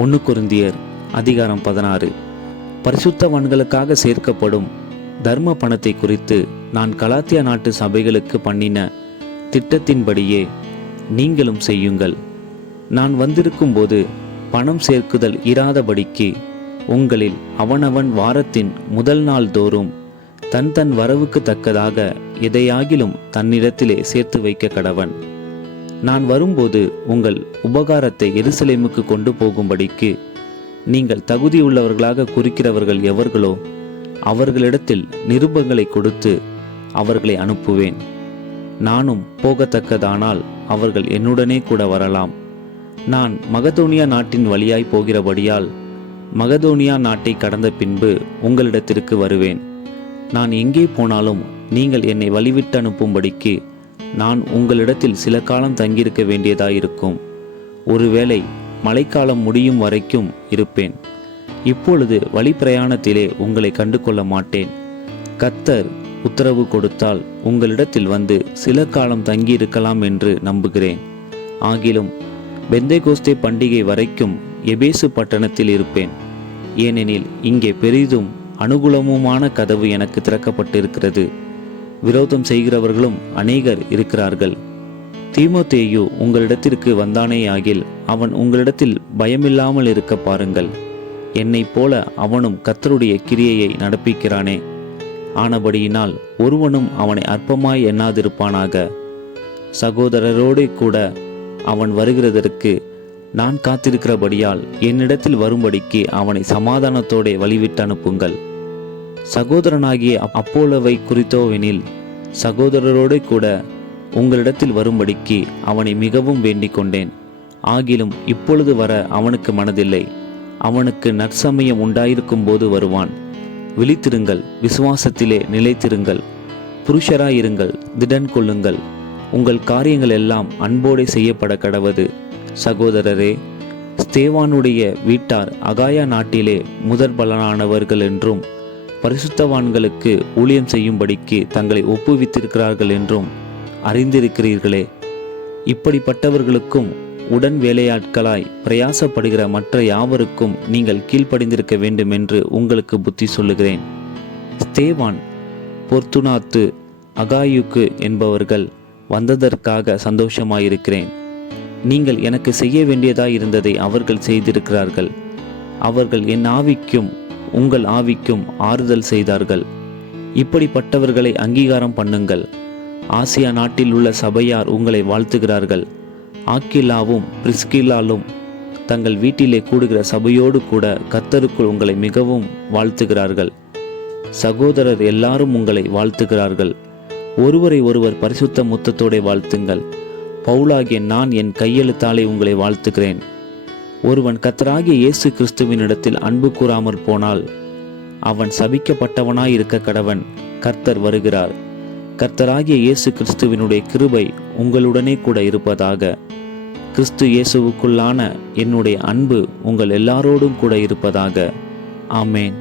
ஒன்று குருந்தியர் அதிகாரம் பதினாறு. பரிசுத்தவான்களுக்காக சேர்க்கப்படும் தர்ம பணத்தை குறித்து நான் கலாத்தியா நாட்டு சபைகளுக்கு பண்ணின திட்டத்தின்படியே நீங்களும் செய்யுங்கள். நான் வந்திருக்கும்போது பணம் சேர்க்குதல் இராதபடிக்கு உங்களில் அவனவன் வாரத்தின் முதல் நாள் தோறும் தன் தன் வரவுக்கு தக்கதாக எதையாகிலும் தன்னிடத்திலே சேர்த்து வைக்க கடவன். நான் வரும்போது உங்கள் உபகாரத்தை எருசலேமுக்கு கொண்டு போகும்படிக்கு நீங்கள் தகுதியுள்ளவர்களாக குறிக்கிறவர்கள் எவர்களோ அவர்களிடத்தில் நிருபங்களை கொடுத்து அவர்களை அனுப்புவேன். நானும் போகத்தக்கதானால் அவர்கள் என்னுடனே கூட வரலாம். நான் மகதோனியா நாட்டின் வழியாய் போகிறபடியால் மகதோனியா நாட்டை கடந்த பின்பு உங்களிடத்திற்கு வருவேன். நான் எங்கே போனாலும் நீங்கள் என்னை வழிவிட்டு அனுப்பும்படிக்கு நான் உங்களிடத்தில் சில காலம் தங்கியிருக்க வேண்டியதாயிருக்கும். ஒருவேளை மழைக்காலம் முடியும் வரைக்கும் இருப்பேன். இப்பொழுது வழி பிரயாணத்திலே உங்களை கண்டு கொள்ள மாட்டேன். கத்தர் உத்தரவு கொடுத்தால் உங்களிடத்தில் வந்து சில காலம் தங்கியிருக்கலாம் என்று நம்புகிறேன். ஆகிலும் பெந்தைகோஸ்தே பண்டிகை வரைக்கும் எபேசு பட்டணத்தில் இருப்பேன். ஏனெனில் இங்கே பெரிதும் அனுகூலமுமான கதவு எனக்கு திறக்கப்பட்டிருக்கிறது. விரோதம் செய்கிறவர்களும் அநேகர் இருக்கிறார்கள். தீமோத்தேயு உங்களிடத்திற்கு வந்தானேயாகில் அவன் உங்களிடத்தில் பயமில்லாமல் இருக்க பாருங்கள். என்னைப் போல அவனும் கத்தருடைய கிரியையை நடப்பிக்கிறானே. ஆனபடியினால் ஒருவனும் அவனை அற்பமாய் எண்ணாதிருப்பானாக. சகோதரரோடு கூட அவன் வருகிறதற்கு நான் காத்திருக்கிறபடியால் என்னிடத்தில் வரும்படிக்கு அவனை சமாதானத்தோடே வழிவிட்டு அனுப்புங்கள். சகோதரனாகிய அப்போலவை குறித்தோவெனில் சகோதரரோடு கூட உங்களிடத்தில் வரும்படிக்கு அவனை மிகவும் வேண்டிக் கொண்டேன். ஆகிலும் இப்பொழுது வர அவனுக்கு மனதில்லை. அவனுக்கு நற்சமயம் உண்டாயிருக்கும் போது வருவான். விழித்திருங்கள் விசுவாசத்திலே நிலைத்திருங்கள். புருஷராயிருங்கள் திடன் கொள்ளுங்கள். உங்கள் காரியங்கள் எல்லாம் அன்போடே செய்யப்பட கடவது. சகோதரரே ஸ்தேவானுடைய வீட்டார் அகாயா நாட்டிலே முதற் பலனானவர்கள் என்றும் பரிசுத்தவான்களுக்கு ஊழியம் செய்யும்படிக்கு தங்களை ஒப்புவித்திருக்கிறார்கள் என்றும் அறிந்திருக்கிறீர்களே. இப்படிப்பட்டவர்களுக்கும் உடன் வேலையாட்களாய் பிரயாசப்படுகிற மற்ற யாவருக்கும் நீங்கள் கீழ்ப்படிந்திருக்க வேண்டும் என்று உங்களுக்கு புத்தி சொல்லுகிறேன். ஸ்தேவான் பொர்த்துனாத்து அகாயுக்கு என்பவர்கள் வந்ததற்காக சந்தோஷமாயிருக்கிறேன். நீங்கள் எனக்கு செய்ய வேண்டியதாய் இருந்ததை அவர்கள் செய்திருக்கிறார்கள். அவர்கள் என் ஆவிக்கும் உங்கள் ஆவிக்கும் ஆறுதல் செய்தார்கள். இப்படிப்பட்டவர்களை அங்கீகாரம் பண்ணுங்கள். ஆசியா நாட்டில் உள்ள சபையார் உங்களை வாழ்த்துகிறார்கள். ஆக்கிலாவும் பிரிஸ்கிலாலும் தங்கள் வீட்டிலே கூடுகிற சபையோடு கூட கத்தருக்குள் உங்களை மிகவும் வாழ்த்துகிறார்கள். சகோதரர் எல்லாரும் உங்களை வாழ்த்துகிறார்கள். ஒருவரை ஒருவர் பரிசுத்த முத்தத்தோടെ வாழ்த்துங்கள். பவுலாகிய நான் என் கையெழுத்தாலே உங்களை வாழ்த்துகிறேன். ஒருவன் கத்தராகிய இயேசு கிறிஸ்துவினிடத்தில் அன்பு கூறாமற் போனால் அவன் சபிக்கப்பட்டவனாய் இருக்க கடவன் கர்த்தர் வருகிறார். கர்த்தராகிய இயேசு கிறிஸ்துவினுடைய கிருபை உங்களுடனே கூட இருப்பதாக. கிறிஸ்து இயேசுவுக்குள்ளான என்னுடைய அன்பு உங்கள் எல்லாரோடும் கூட இருப்பதாக. ஆமேன்.